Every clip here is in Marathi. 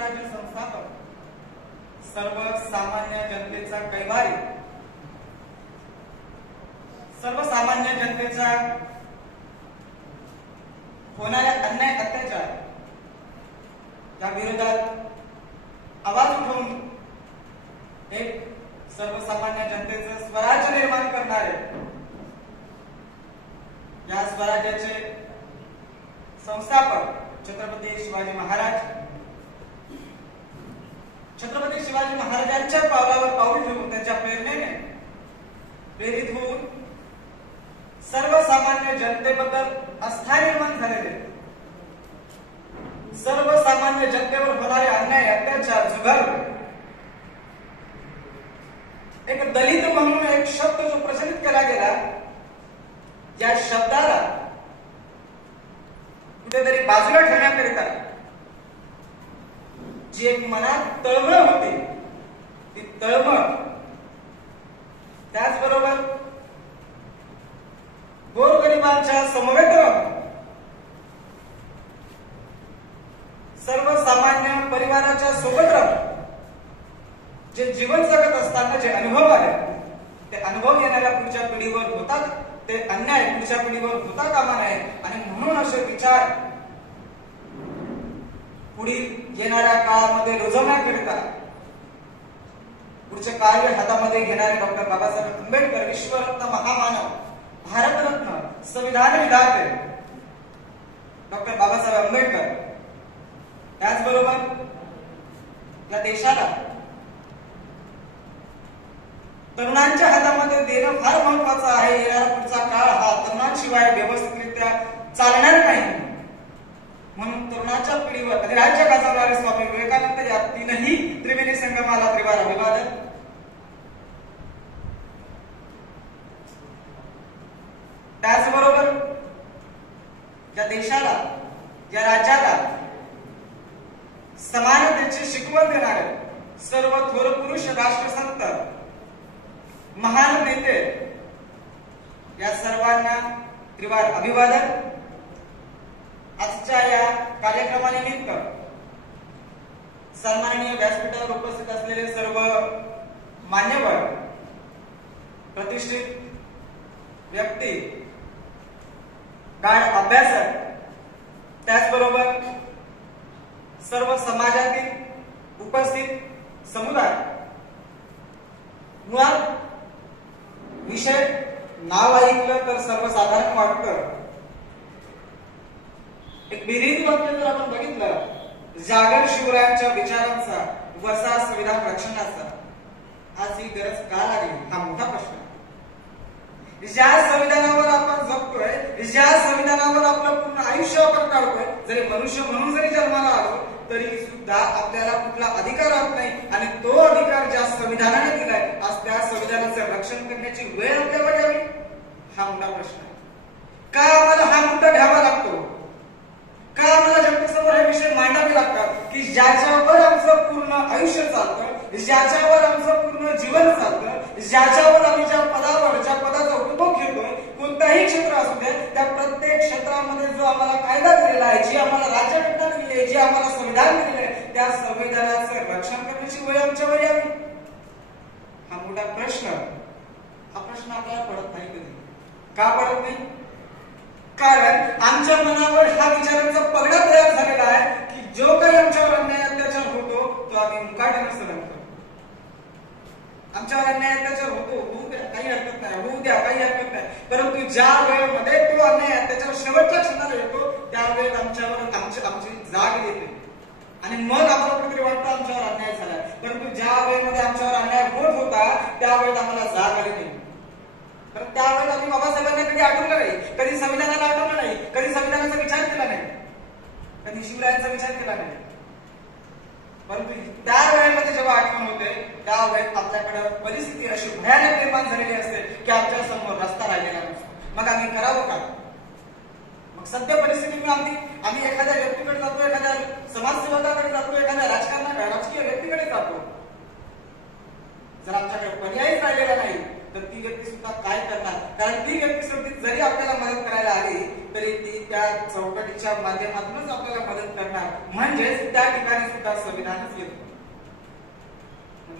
स्वराज्य संस्थापक, सर्वसामान्य जनतेचा कैवारी, सर्वसामान्य जनतेचा होणाऱ्या अन्याय अत्याचार या विरोधात आवाज उठवून एक सर्वसामान्य जनतेचं स्वराज्य निर्माण करणारे, या स्वराज्याचे संस्थापक छत्रपती शिवाजी महाराज, छत्रपती शिवाजी महाराजांच्या पावलावर पाऊल ठेवून त्यांच्या प्रेरणेने प्रेरित होऊन सर्वसामान्य जनतेबद्दल आस्था निर्माण झालेले, सर्वसामान्य जनतेवर होणारे अन्याय अत्याचार झुगारले, एक दलित म्हणून एक शब्द जो प्रचलित केला गेला, या शब्दाला कुठेतरी बाजूला ठेवण्याकरिता जी एक मनात तळमळ होती, ती तळमळ, त्याचबरोबर गोरगरिबांच्या समवेत राहून सर्वसामान्य परिवाराच्या सोबत राहून जे जीवन जगत असताना जे अनुभव आले, ते अनुभव येणाऱ्या पुढच्या पिढीवर होतात, ते अन्याय पुढच्या पिढीवर होता कामा नये आणि म्हणून असे विचार पुढील येणाऱ्या काळामध्ये रुजवण्याकरिता पुढचे कार्य हातामध्ये घेणारे डॉक्टर बाबासाहेब आंबेडकर, विश्वरत्न महामानव, भारतरत्न, संविधान विधाते डॉक्टर बाबासाहेब आंबेडकर, त्याचबरोबर या देशाला तरुणांच्या हातामध्ये देणं फार महत्वाचं आहे. येणारा पुढचा काळ हा तरुणांशिवाय व्यवस्थितरित्या चालणार नाही, म्हणून तरुणाच्या पिढीवर अधिराज्य गाजवणारे स्वामी विवेकानंद या तीनही त्रिवेणी संगमाला त्रिवार अभिवादन. त्याचबरोबर या देशाला, या राज्याला समानतेची शिकवण देणारे सर्व थोर पुरुष, राष्ट्रसंत, महान नेते, या सर्वांना त्रिवार अभिवादन. आजच्या या कार्यक्रमानिमित्त सन्माननीय व्यासपीठावर उपस्थित असलेले सर्व मान्यवर, प्रतिष्ठित व्यक्ती, गाढ अभ्यासक, त्याचबरोबर सर्व समाजातील उपस्थित समुदाय, मुळात विषय नाव ऐकलं तर सर्वसाधारण वाटतं. एक बिरीद वाक्य जर आपण बघितलं, जागर शिवरायांच्या विचारांचा, वसा संविधान रक्षणाचा, आज ही गरज का लागली हा मोठा प्रश्न. ज्या संविधानावर आपण जगतोय, ज्या संविधानावर आपलं पूर्ण आयुष्य आपण काढतोय, जरी मनुष्य म्हणून जरी जन्माला आलो तरी सुद्धा आपल्याला कुठला अधिकार राहत नाही, आणि तो अधिकार ज्या संविधानाने दिलाय, आज त्या संविधानाचं रक्षण करण्याची वेळ आपल्यावर यावी हा मोठा प्रश्न आहे. का आम्हाला हा मुद्दा घ्यावा लागतो? का आम्हाला जनतेसमोर हे विषय मांडावे लागतात की ज्याच्यावर आमचं पूर्ण आयुष्य चालतं, ज्याच्यावर आमचं पूर्ण जीवन चालतं, ज्याच्यावर आम्ही ज्या पदावर, ज्या पदाचा उपभोग घेतोय, कोणताही क्षेत्र असू दे, त्या प्रत्येक क्षेत्रामध्ये जो आम्हाला कायदा दिलेला आहे, जी आम्हाला राज्यघटना दिली आहे, जी आम्हाला संविधान दिलेलं आहे, त्या संविधानाचं रक्षण करण्याची वेळ आमच्यावर यावी हा मोठा प्रश्न. हा प्रश्न आपल्याला पडत नाही. कधी का पडत नाही? कारण आमच्या मनावर हा विचारांचा पगडा तयार झालेला आहे की जो काही आमच्यावर अन्याय अत्याचार होतो तो आम्ही मुकाट्याने सहन करतो. आमच्यावर अन्याय अत्याचार होतो, होऊ द्या, काही हरकत नाही, होऊ द्या, काही हरकत नाही. परंतु ज्या वेळेमध्ये तो अन्याय अत्याचार शेवटच्या क्षणाला येतो, त्यावेळेस आमच्यावर आमची जाग येते आणि मग आम्हाला कुठेतरी वाटतं आमच्यावर अन्याय झाला. परंतु ज्या वेळेमध्ये आमच्यावर अन्याय होत होता त्यावेळेस आम्हाला जाग आली नाही. तर त्यावेळेस आम्ही बाबासाहेबांना कधी आठवलं नाही, कधी संविधानाला आठवलं नाही, कधी संविधानाचा विचार केला नाही, कधी शिवरायांचा विचार केला नाही. परंतु त्यावेळेमध्ये जेव्हा आठवण होते त्यावेळेस आपल्याकडे परिस्थिती अशी भयानक निर्माण झालेली असते की आमच्या समोर रस्ता राहिलेला नसतो. मग आम्ही करावं का? मग सध्या परिस्थितीमध्ये आम्ही एखाद्या व्यक्तीकडे जातो, एखाद्या समाजसेवकाकडे जातो, एखाद्या राजकीय व्यक्तीकडे जातो. जर आमच्याकडे पर्यायच राहिलेला नाही तर ती व्यक्ती सुद्धा काय करणार? कारण ती व्यक्ती जरी आपल्याला मदत करायला आली तरी ती त्या चौकटीच्या माध्यमातूनच आपल्याला मदत करणार. असणार, म्हणजेच त्या ठिकाणी सुद्धा संविधानच येतो.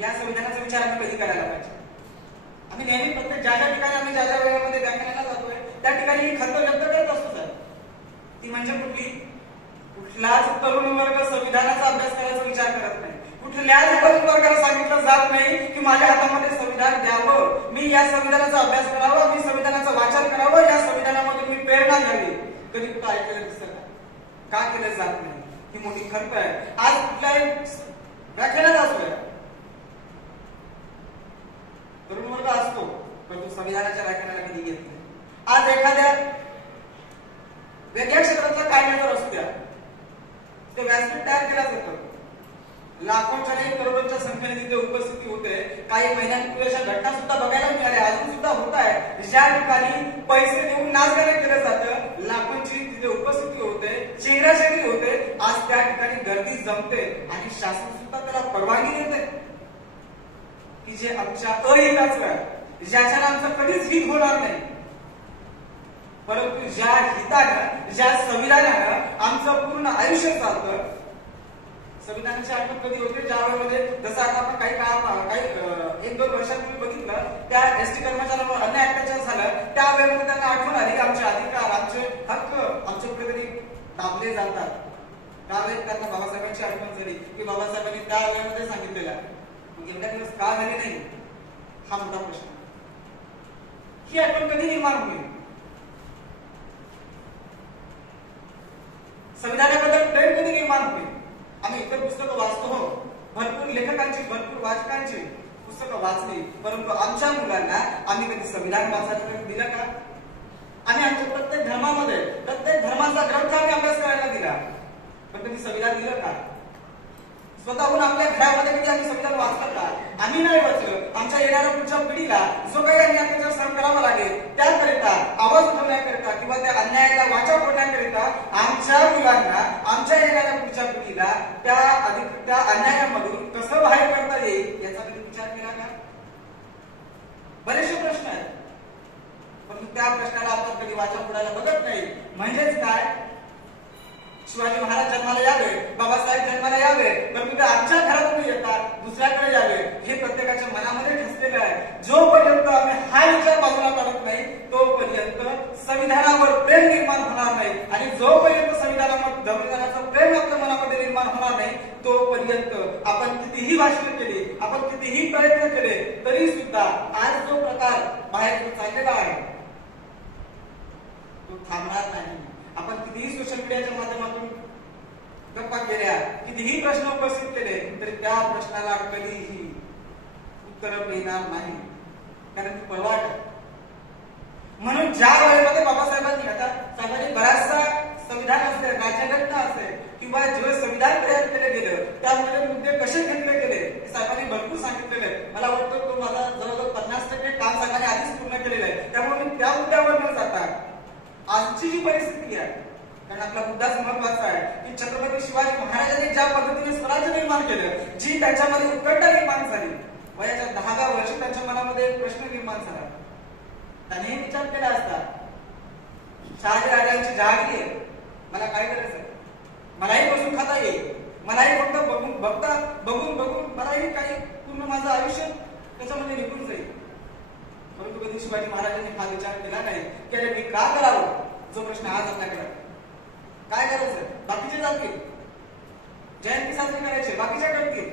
या संविधानाचा विचार आम्ही कधी करायला पाहिजे? आम्ही नेहमी प्रत्येक ज्या ज्या ठिकाणी आम्ही ज्या ज्या वेळेमध्ये व्याख्यानाला जातोय त्या ठिकाणी ही खंत व्यक्त करत असतो. ती म्हणजे कुठलाच तरुण वर्ग संविधानाचा अभ्यास करायचा विचार करत नाही. कुठल्याच तरुण वर्गाला सांगितलं जात नाही की माझ्या हातामध्ये संविधान द्यावं, मी या संविधानाचा अभ्यास करावा, मी संविधानाचं वाचन करावं, या संविधानामधून मी प्रेरणा घ्यावी. कधी कुठं ऐकलं दिसतं का केलं जात नाही? ही मोठी खंत आहे. आज कुठल्याही व्याख्यानात असतोय तरुण वर्ग असतो, परंतु संविधानाच्या व्याख्यानाला कधी घेत नाही. आज एखाद्या वेगळ्या क्षेत्रातला कायदा जर असू द्या, ते व्यासपीठ तयार केला जातो, लाखोंच्या नाही करोडोंच्या संख्येने तिथे उपस्थिती होते. काही महिन्यांपूर्वी अशा घटना सुद्धा बघायला मिळाल्या, अजून सुद्धा होत आहे, ज्या ठिकाणी पैसे देऊन नाचगाणं केलं जातं, लाखोंची तिथे उपस्थिती होते, चेंगराचेंगरी होते. आज त्या ठिकाणी गर्दी जमते आणि शासन सुद्धा त्याला परवानगी देते की जे आमच्या अहिताचं आहे, ज्याच्याने आमचं कधीच हित होणार नाही, परंतु ज्या हितानं, ज्या संविधानानं आमचं पूर्ण आयुष्य चालतं. संविधानाची आठवण कधी होते? ज्या वेळेमध्ये, जसं आता आपण काही 1-2 वर्षांपूर्वी बघितलं, त्या एसटी कर्मचाऱ्यांवर अन्याय अत्याचार झालं, त्या वेळेमध्ये त्यांना आठवण आली की आमचे अधिकार, आमचे हक्क आमच्या कुठेतरी दाबले जातात. त्यावेळेस त्यांना बाबासाहेबांची आठवण झाली की बाबासाहेबांनी त्या वेळेमध्ये सांगितलेलं. एवढ्या दिवस का झाले नाही, हा मोठा प्रश्न. ही आठवण कधी निर्माण होईल? संविधानाबद्दल प्रेम कधी निर्माण होईल? आम्ही इतर पुस्तकं वाचतो, भरपूर लेखकांची, भरपूर वाचकांची पुस्तकं वाचली, परंतु आमच्या मुलांना आम्ही कधी संविधान वाचायला दिलं का? आम्ही आमच्या प्रत्येक धर्मामध्ये प्रत्येक धर्माचा ग्रंथ आम्ही अभ्यास करायला दिला, पण कधी संविधान दिलं का? स्वतःहून आपल्या घरामध्ये कधी आम्ही संविधान वाचलं का? आम्ही नाही वाचलं. आमच्या येणाऱ्या पुढच्या पिढीला जो काही आम्ही अत्याचार सहन करावा लागेल त्याकरिता, आवाज उठवण्याकरिता किंवा त्या अन्यायाला वाचा फोडण्याकरिता आमच्या मुलांना, आमच्या येणाऱ्या पुढच्या पिढीला त्या अन्यायामधून कसं बाहेर काढता येईल याचा कधी विचार केला का? बरेचसे प्रश्न आहेत, परंतु त्या प्रश्नाला आपण कधी वाचा फोडायला बघत नाही. म्हणजेच काय? शिवाजी महाराज जन्माला यावे, बाबासाहेब जन्माला यावे, परंतु ते आमच्या घरातून येतात, दुसऱ्याकडे यावे, हे प्रत्येकाच्या मनामध्ये ठसलेलं आहे. जोपर्यंत आम्ही हा विचार बाजूला काढत नाही तोपर्यंत संविधानावर प्रेम निर्माण होणार नाही, आणि जोपर्यंत संविधानाचं प्रेम आपल्या मनामध्ये निर्माण होणार नाही तोपर्यंत आपण कितीही भाषण केली, आपण कितीही प्रयत्न केले तरी सुद्धा आज जो प्रकार बाहेर चाललेला आहे तो थांबणार नाही. आपण कितीही सोशल मीडियाच्या माध्यमातून गप्पा केल्या, कितीही प्रश्न उपस्थित केले तरी त्या प्रश्नाला कधीही उत्तर मिळणार नाही, कारण ती पळवाट. म्हणून ज्या वेळेमध्ये बाबासाहेबांनी, आता साहेबांनी बराचसा संविधान असेल, राज्यघटना असेल किंवा जे संविधान तयार केले गेलं त्यामध्ये मुद्दे कसे घेतले गेले हे साहेबांनी भरपूर सांगितलेले. मला वाटतं तो माझा जवळजवळ 50% काम साहेबांनी आधीच पूर्ण केलेलं आहे. त्यामुळे मी त्या मुद्द्यावर न जाता आजची जी परिस्थिती आहे, कारण आपला मुद्दाच महत्वाचा आहे की छत्रपती शिवाजी महाराजांनी ज्या पद्धतीने स्वराज्य निर्माण केलं, जी त्यांच्यामध्ये उत्कंठा निर्माण झाली, वयाच्या 10व्या वर्षी त्यांच्या मनामध्ये एक प्रश्न निर्माण झाला. त्याने विचार केला असता, शहाजी राजांची जहागिरी आहे, मला काय करायचं? मलाही बसून खाता येईल, मलाही फक्त बघून मलाही काही पूर्ण माझं आयुष्य त्याच्यामध्ये निघून जाईल. परंतु कधी शिवाजी महाराजांनी हा विचार केला नाही की अरे मी का करावं? जो प्रश्न आज आपल्याकडे काय करायचं? बाकीचे जातील, जयंती साजरी करायची, बाकीच्या करतील,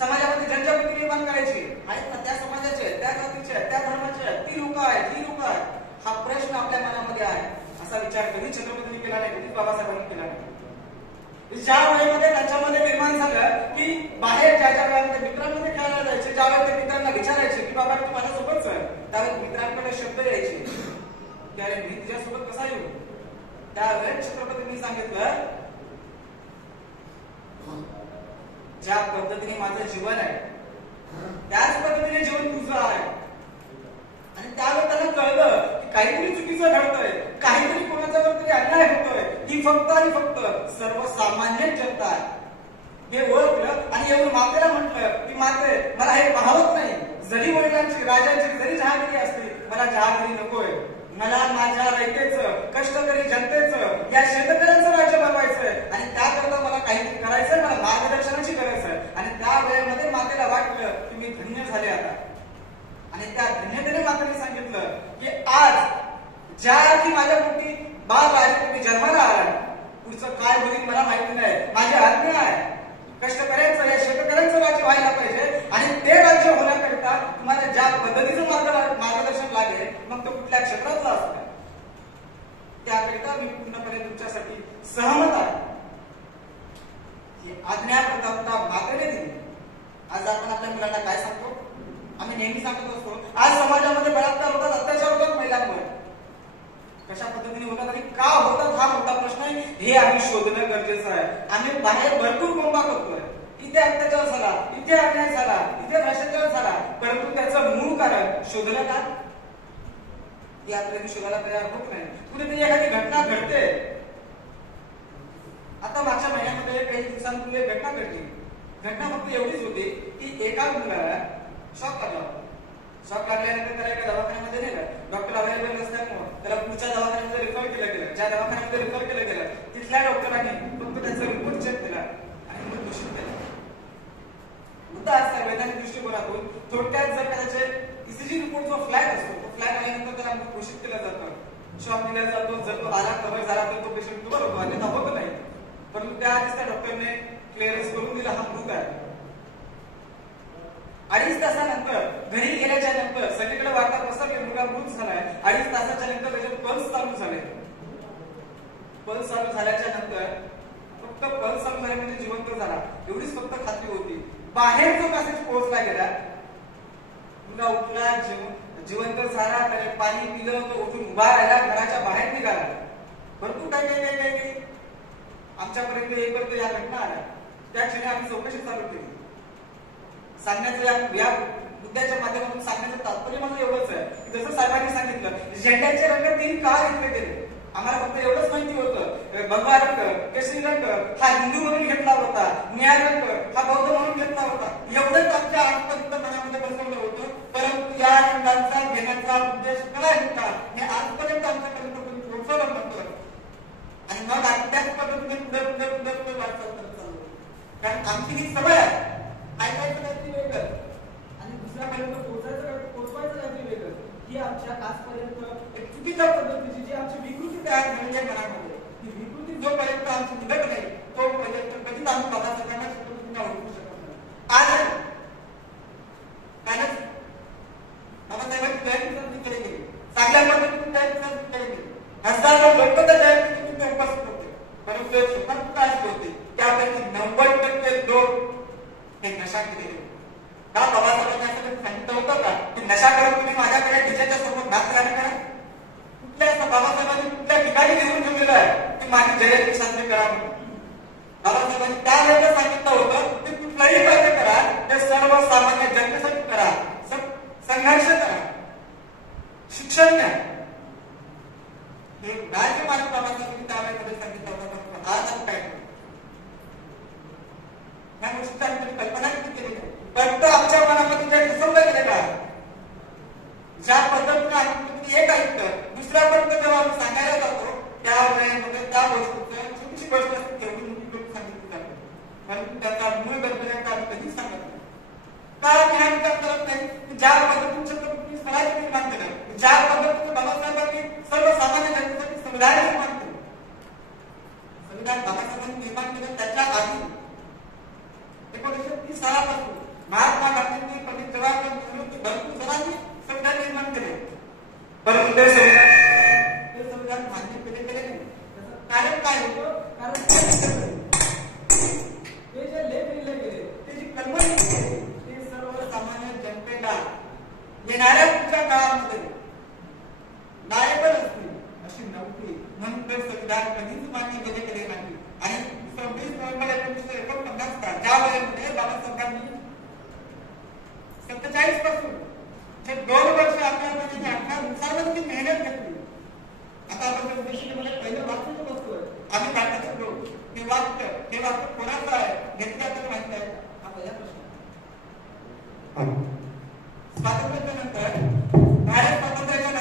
समाजामध्ये जनजागृती निर्माण करायची, आहेत ना त्या समाजाचे, त्या जातीचे, त्या धर्माचे, ती लोक आहेत, ही लोक आहेत. हा प्रश्न आपल्या मनामध्ये आहे. असा विचार कधी छत्रपतींनी केला नाही, कधी बाबासाहेबांनी केला नाही. ज्या वेळेमध्ये त्यांच्यामध्ये निर्माण झालं की बाहेर ज्या वेळेला मित्रांमध्ये खेळायला जायचे, ज्यावेळेस ते मित्रांना विचारायचे की बाबा तू माझ्यासोबत चल, त्यावेळेस मित्रांकडे शब्द यायचे की अरे मी तुझ्यासोबत कसा येऊ? त्यावेळेस छत्रपतींनी सांगितलं ज्या पद्धतीने माझं जीवन आहे त्याच पद्धतीने जीवन तुझं आहे. आणि त्यावेळेस त्यांना कळलं की काहीतरी चुकीचं घडतंय, काहीतरी कोणाच्यावर तरी अन्याय होतोय. ही फक्त आणि फक्त सर्वसामान्य जनता आहे हे ओळखलं आणि येऊन मातेला म्हटलं की माते मला हे पाहत नाही, जरी वडिलांची, राजांची जरी जहागिरी असली मला जहागिरी नकोय, मला माझ्या रयतेचं, कष्टकरी जनतेचं, या शेतकऱ्यांचं राज्य बनवायचंय काहीतरी करायचंय, मला मार्गदर्शनाची गरज आहे. आणि त्या वेळेमध्ये मातेला वाटलं की मी धन्य झाले आता. आणि त्या धन्यतेने मातेने सांगितलं की आज ज्या की माझ्या पोटी बाळ आहे, मी जन्माला आला, पुढचं काय होईल मला माहिती नाही, माझी आज्ञा आहे. कष्टकऱ्यांचं या शेतकऱ्यांचं राज्य व्हायला पाहिजे आणि ते राज्य होण्याकरिता तुम्हाला ज्या पद्धतीचं मार्गदर्शन लागेल, मग तो कुठल्या क्षेत्रातला असतो, त्याकरिता मी पूर्णपणे तुमच्यासाठी सहमत आहे. ही आज्ञा प्रथमता मातेने दिली. आज आपण आपल्या मुलांना काय सांगतो? आम्ही नेहमी सांगत असतो आज समाजामध्ये बलात्कार होतात, अत्याचार होतात महिलांवर. कशा पद्धतीने होतात आणि का होतात हा मोठा प्रश्न आहे. हे आम्ही शोधणं गरजेचं आहे. आम्ही बाहेर भरपूर कोंबा करतोय, इथे अत्याचार झाला, इथे अन्याय झाला, इथे भ्रष्टाचार झाला, परंतु त्याचं मूळ कारण शोधलं का? यात्रेने शोधायला तयार होत नाही. कुठेतरी एखादी घटना घडते. आता मागच्या महिन्यामध्ये काही दिवसांपूर्वी घटना घडली. घटना फक्त एवढीच होती की एका मुलाला शॉक लागला. शॉक लागल्यानंतर त्याला एका दवाखान्यामध्ये नेलं. डॉक्टर अवेलेबल नसल्यामुळे त्याला पुढच्या दवाखान्यामध्ये रिफर केलं गेलं. ज्या दवाखान्यामध्ये रिफर केलं गेलं तिथल्या डॉक्टरांनी फक्त त्याचा रिपोर्ट चेक केला आणि मग घोषित केला. मुद्दा असा वैज्ञानिक दृष्टिकोनातून थोडक्यात जर त्याचे ईसीजी रिपोर्ट जो फ्लॅग असतो, तो फ्लॅग आल्यानंतर त्याला घोषित केलं जातं, शॉक दिला जातो. जर तो आला कव्हर झाला तर तो पेशंट कव्हर होतो, अन्यथा होत नाही. परंतु त्याआधीच त्या डॉक्टरने क्लिअरन्स करून दिला हा मृत आहे. 2.5 तासानंतर घरी गेल्याच्या नंतर सगळीकडे वार्ता पसरली मुलगा मृत झालाय. 2.5 तासाच्या नंतर त्याचे पल्स चालू झाले. पल्स चालू झाल्याच्या नंतर फक्त पल्स चालू झाले म्हणजे जिवंत झाला एवढीच फक्त खात्री होती. बाहेर जो मेसेज पोहोचला गेला, मुलगा उठला, जिवंत झाला, त्याने पाणी पिलं, तो उठून उभा राहिला, घराच्या बाहेर निघाला. भरपूर काय आमच्यापर्यंत येईपर्यंत या घटना आल्या. त्या क्षणी आम्ही चौकशी चालू केली. सांगण्याचं या मुद्द्याच्या माध्यमातून सांगण्याचं तात्पर्य माझं एवढंच आहे की जसं साहेबांनी सांगितलं झेंड्याचे रंग 3 का घेतले गेले. आम्हाला फक्त एवढंच माहिती होतं भगवा रंग, केशरी रंग हा हिंदू म्हणून घेतला होता, निळा रंग हा बौद्ध म्हणून घेतला होता. एवढंच आमच्या आजपर्यंत मनामध्ये बसवलं होतं. परंतु या रंगाचा घेण्याचा उद्देश काय होता हे आजपर्यंत आमच्यापर्यंत कोणी पोहोचवलं नव्हतं. आणि मग त्याच पद्धतीने पुढे वाटचाल करत चाललो. कारण आमची ही सवय आहे ऐकायचं काहीतरी वेगळं आणि दुसऱ्यापर्यंत पोहोचवायचं काहीतरी वेगळं. ही आमच्या आजपर्यंत एक चुकीच्या पद्धतीची जी आमची विकृती तयार झालेली आहे मनामध्ये, ही विकृती जोपर्यंत आमची निघत नाही तोपर्यंत कधीच आम्ही बाबासाहेबांना शिकवून ओळखू शकत नाही. आज कालच बाबासाहेबांची जयंती साजरी केली गेली. चांगल्या पद्धतीने जयंती साजरी केली गेली. हजारो लोक त्या जयंतीमध्ये उपस्थित होते. परंतु स्वतः काय होते त्यापैकी 90% लोक हे नशा केलेले. का बाबासाहेबांनी असं सांगितलं होतं का की नशा करून तुम्ही माझ्याकडे खिशाच्या समोर नाच राहिले का? कुठल्या बाबासाहेबांनी कुठल्या ठिकाणी लिहून ठेवलेलं आहे की माझी जयंती साजरी करा म्हणून? बाबासाहेबांनी त्यावेळेला सांगितलं होतं की कुठलाही कार्य करा ते सर्वसामान्य जनतेसाठी करा, संघर्ष करा, शिक्षण द्या. हे राज्य मानव बाबासाहेबांनी त्यावेळेमध्ये सांगितलं होतं. आज आपण काय करू? या गोष्टीची आम्ही कल्पना किती केली नाही. फक्त आमच्या मनामध्ये जे घुसवलं गेलेलं आहे, ज्या पद्धतीने आम्ही एक ऐकतं दुसऱ्यापर्यंत जेव्हा आम्ही सांगायला जातो त्या वेळेमध्ये त्या गोष्टीचं छोटीशी गोष्ट असते तेवढी मोठी गोष्ट सांगितली जाते. परंतु त्याचा मूळ गरजेचा आम्ही कधीच सांगत नाही. कारण ह्या विचार करत नाही की ज्या पद्धतीचं तुम्ही स्वराज्य निर्माण केलं, ज्या पद्धतीने बाबासाहेबांनी सर्वसामान्य जनतेसाठी संविधान निर्माण केलं, संविधान बाबासाहेबांनी निर्माण केलं त्याच्या आधी 1930 सालापासून महात्मा गांधींनी, पंडित जवाहरलाल नेहरू भरपूर जणांनी संविधान निर्माण केले. परंतु ते संविधान मान्य केले नाही. कारण काय होतं? कारण ते जे लेख लिहिले गेले, ते जी कलम लिहिली ते सर्वसामान्य जनतेला येणाऱ्या पुढच्या काळामध्ये नायकच असतील अशी नव्हती. म्हणून ते संविधान कधीच मान्य केले नाही. आणि 26 नोव्हेंबर 1949 ज्या वेळेमध्ये बाबासाहेबांनी 47 पासून जे 2 वर्ष आपल्यामध्ये सर्वांची मेहनत घेतली. आता आपण उद्देशामध्ये पहिलं वाक्य बसतोय आम्ही भारताचे लोक, हे वाक्य कोणाचं आहे घेतल्याचं माहिती आहे? हा पहिला प्रश्न. स्वातंत्र्याच्या नंतर भारत स्वातंत्र्याच्या